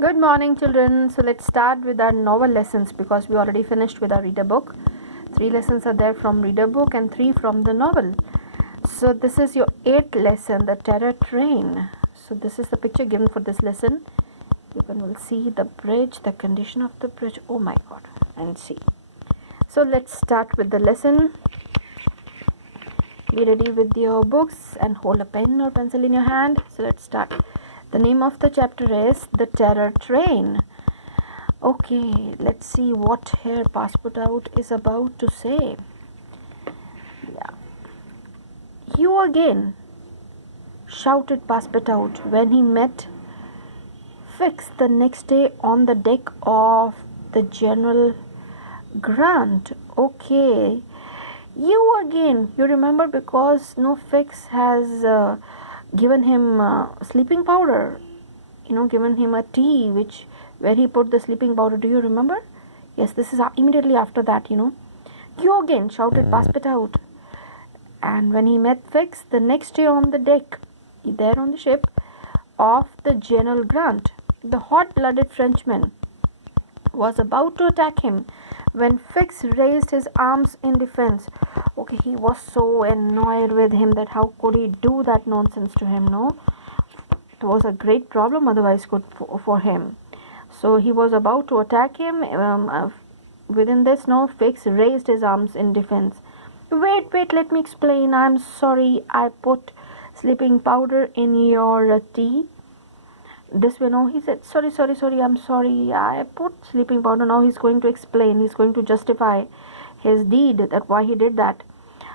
Good morning, children. So let's start with our novel lessons because we already finished with our reader book. 3 lessons are there from reader book and 3 from the novel. So this is your 8th lesson, the terror train. So this is the picture given for this lesson. You will see the bridge, the condition of the bridge. Oh my God, and see. So let's start with the lesson. Be ready with your books and hold a pen or pencil in your hand. So let's start. The name of the chapter is The Terror Train. Okay, let's see what here Passport Out is about to say. Yeah. You again, shouted Passport Out when he met Fix the next day on the deck of the General Grant. Okay, you again. You remember because no Fix has given him sleeping powder, given him a tea where he put the sleeping powder. Do you remember? Yes, this is immediately after that. You again, shouted Passport Out, and when he met Fix the next day on the deck there on the ship of the General Grant, the hot-blooded Frenchman was about to attack him when Fix raised his arms in defense. Okay, he was so annoyed with him that how could he do that nonsense to him, no? It was a great problem otherwise for him. So he was about to attack him. Within this, no, Fix raised his arms in defense. Wait, let me explain. I'm sorry, I put sleeping powder in your tea. This way, no, he said, sorry, I'm sorry, I put sleeping powder. Now he's going to explain, he's going to justify his deed, that why he did that.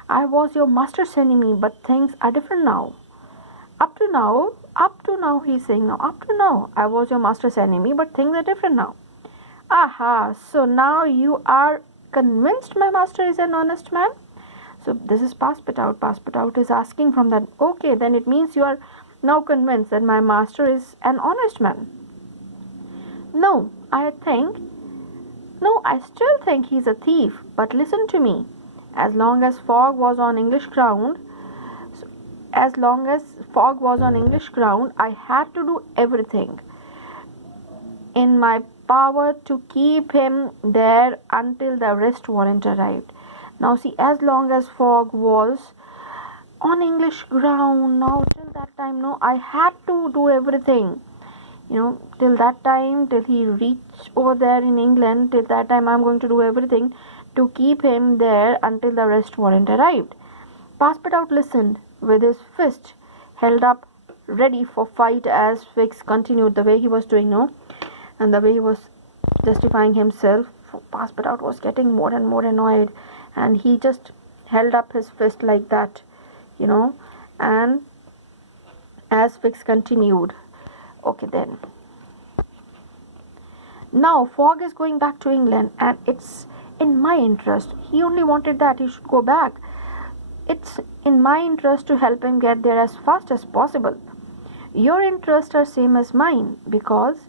I was your master's enemy, but things are different now. Up to now, he's saying, now, up to now, I was your master's enemy, but things are different now. Aha, so now you are convinced my master is an honest man? So this is Passport Out. Passport Out is asking from that, okay, then it means you are now convinced that my master is an honest man. No, I still think he's a thief, but listen to me. As long as fog was on English ground, I had to do everything in my power to keep him there until the arrest warrant arrived. Now see, as long as fog was on English ground, now till that time, no, I had to do everything, till that time, till he reached over there in England, till that time I'm going to do everything to keep him there until the arrest warrant arrived. Passport Out listened with his fist held up ready for fight as Fix continued the way he was doing, and the way he was justifying himself. Passport Out was getting more and more annoyed, and he just held up his fist like that, and as Fix continued, okay then. Now fog is going back to England, and it's in my interest. He only wanted that he should go back. It's in my interest to help him get there as fast as possible. Your interests are same as mine, because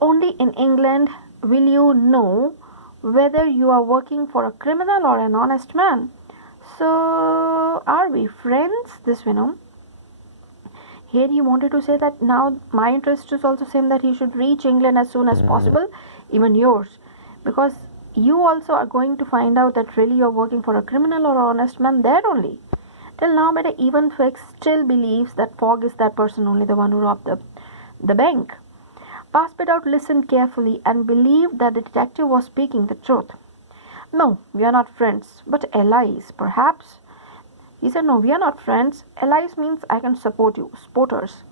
only in England will you know whether you are working for a criminal or an honest man. So are we friends? This way, no? Here he wanted to say that now my interest is also same, that he should reach England as soon as possible, even yours, because you also are going to find out that really you're working for a criminal or an honest man there only. Till now, but even Fix still believes that Fog is that person only, the one who robbed the bank. Passport Out listened carefully and believed that the detective was speaking the truth. No, we are not friends, but allies, perhaps. He said, no, we are not friends. Allies means I can support you, supporters.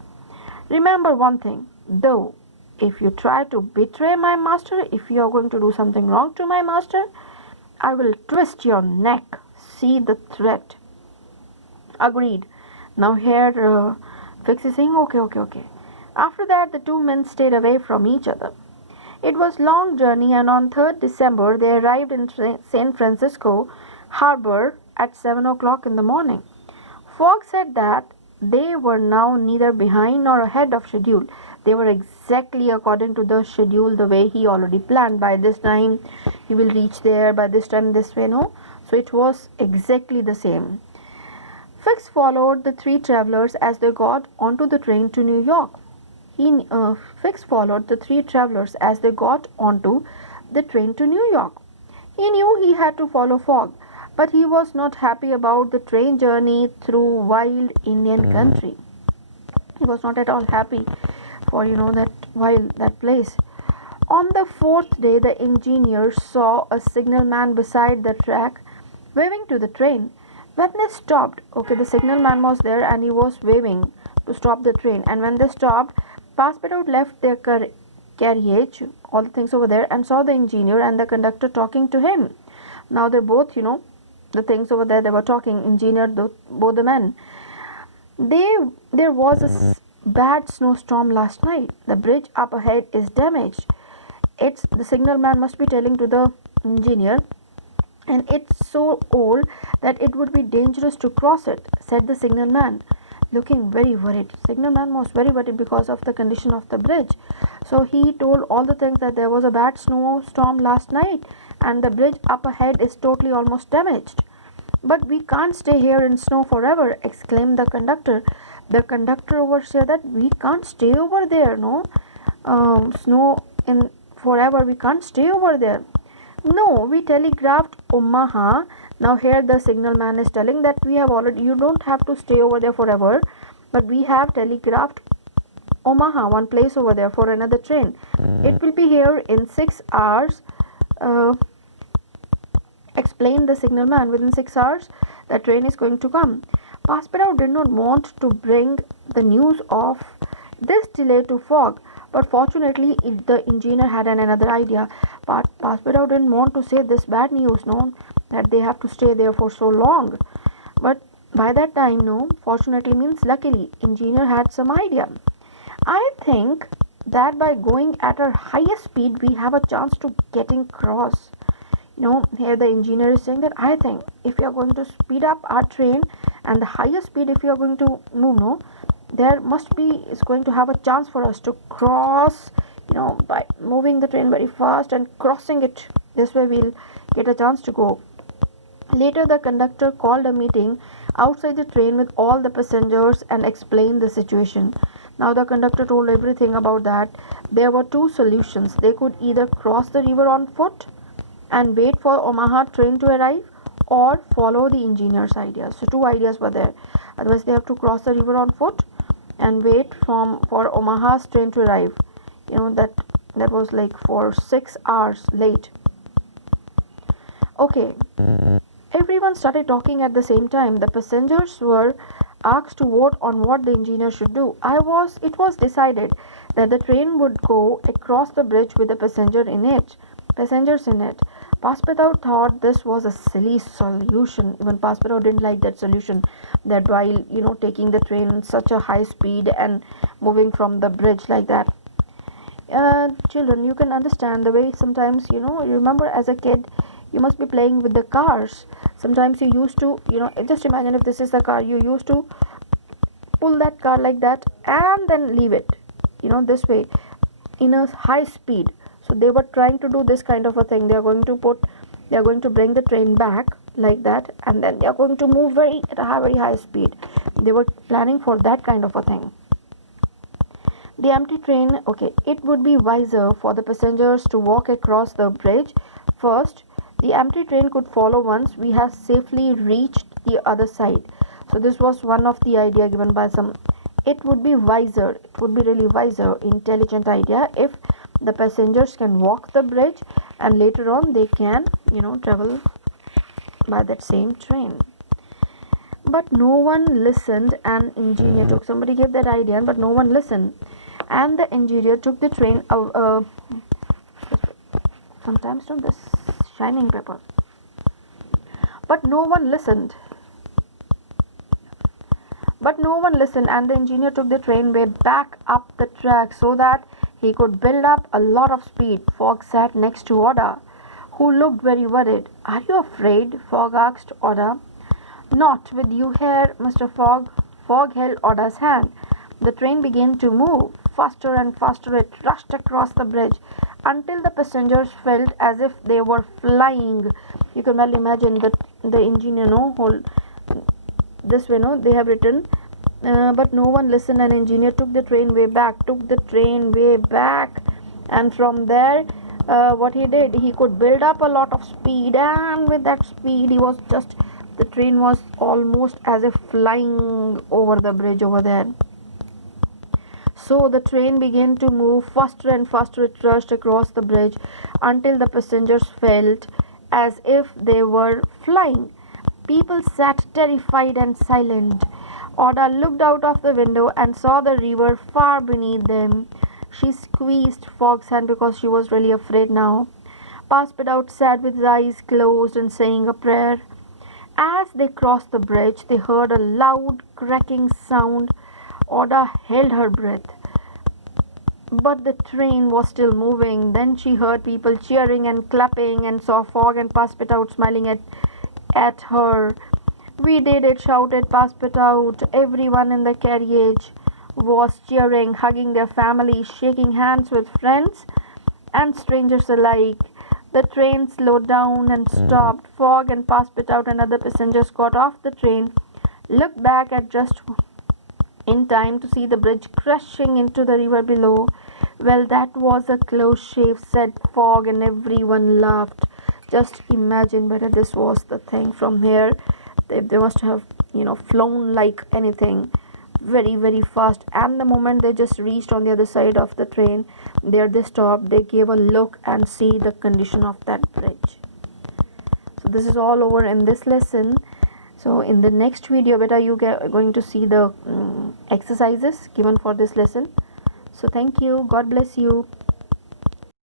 Remember one thing, though, if you try to betray my master, if you are going to do something wrong to my master, I will twist your neck. See the threat. Agreed. Now here Fix is saying, okay. After that, the two men stayed away from each other. It was a long journey, and on 3rd December, they arrived in San Francisco harbor at 7 o'clock in the morning. Fogg said that they were now neither behind nor ahead of schedule. They were exactly according to the schedule, the way he already planned. By this time, he will reach there. By this time, this way, no? So it was exactly the same. Fix followed the 3 travelers as they got onto the train to New York. Fix followed the three travelers as they got onto the train to New York. He knew he had to follow Fogg, but he was not happy about the train journey through wild Indian country. He was not at all happy for that place. On the fourth day, the engineer saw a signalman beside the track waving to the train. When they stopped, the signalman was there and he was waving to stop the train. And when they stopped, Passepartout left their carriage, all the things over there, and saw the engineer and the conductor talking to him. Now they both, the things over there, they were talking, engineer, both the men. There was a bad snowstorm last night. The bridge up ahead is damaged. The signalman must be telling to the engineer, and it's so old that it would be dangerous to cross it, said the signalman, looking very worried. Signalman was very worried because of the condition of the bridge. So he told all the things that there was a bad snowstorm last night and the bridge up ahead is totally almost damaged. But we can't stay here in snow forever, exclaimed the conductor. The conductor over said that we can't stay over there, no? Snow in forever, we can't stay over there. No, we telegraphed Omaha. Now here the signalman is telling that you don't have to stay over there forever, but we have telegraphed Omaha, one place over there, for another train. It will be here in 6 hours, explained the signalman. Within 6 hours, the train is going to come. Passepartout did not want to bring the news of this delay to Fogg, but fortunately the engineer had another idea. But Passepartout didn't want to say this bad news, that they have to stay there for so long. But by that time, fortunately means luckily, engineer had some idea. I think that by going at our highest speed, we have a chance to getting cross. Here the engineer is saying that I think if we are going to speed up our train and the highest speed, if we are going to move, there is going to have a chance for us to cross, by moving the train very fast and crossing it. This way we'll get a chance to go. Later, the conductor called a meeting outside the train with all the passengers and explained the situation. Now the conductor told everything about that. There were two solutions. They could either cross the river on foot and wait for Omaha train to arrive, or follow the engineer's idea. So two ideas were there. Otherwise they have to cross the river on foot and wait for Omaha's train to arrive. That was like for 6 hours late. Everyone started talking at the same time. The passengers were asked to vote on what the engineer should do. It was decided that the train would go across the bridge with the passengers in it. Passepartout thought this was a silly solution. Even Passepartout didn't like that solution, that while taking the train in such a high speed and moving from the bridge like that. Children, you can understand the way sometimes, you remember as a kid, you must be playing with the cars. Sometimes you used to, just imagine if this is the car, you used to pull that car like that and then leave it, this way in a high speed. So they were trying to do this kind of a thing. They are going to bring the train back like that, and then they are going to move at a very high speed. They were planning for that kind of a thing. The empty train, it would be wiser for the passengers to walk across the bridge first. The empty train could follow once we have safely reached the other side. So this was one of the idea given by some. It would be really wiser, intelligent idea if the passengers can walk the bridge and later on they can, travel by that same train. But no one listened, and engineer took, somebody gave that idea, but no one listened. And the engineer took the train, sometimes from this shining paper. But no one listened, and the engineer took the train way back up the track so that he could build up a lot of speed. Fogg sat next to Oda, who looked very worried. "Are you afraid?" Fogg asked Oda. "Not with you here, Mr. Fogg." Fogg held Oda's hand. The train began to move. Faster and faster it rushed across the bridge until the passengers felt as if they were flying. You can well imagine that the engineer, this way, they have written but no one listened. An engineer took the train way back, and from there, what he did, he could build up a lot of speed, and with that speed, the train was almost as if flying over the bridge over there. So the train began to move faster and faster. It rushed across the bridge until the passengers felt as if they were flying. People sat terrified and silent. Oda looked out of the window and saw the river far beneath them. She squeezed Fog's hand because she was really afraid now. Passepartout sat with his eyes closed and saying a prayer. As they crossed the bridge, they heard a loud cracking sound. Oda held her breath. But the train was still moving. Then she heard people cheering and clapping and saw Fog and Passepartout smiling at her. "We did it," shouted Passepartout. Everyone in the carriage was cheering, hugging their families, shaking hands with friends and strangers alike. The train slowed down and stopped. Fog and Passepartout and other passengers got off the train, looked back at just in time to see the bridge crashing into the river below. "Well, that was a close shave," said Fog, and everyone laughed. Just imagine whether this was the thing. From here, they must have, flown like anything, very, very fast. And the moment they just reached on the other side of the train, there they stopped. They gave a look and see the condition of that bridge. So this is all over in this lesson. So in the next video, beta, you are going to see the exercises given for this lesson. So thank you. God bless you.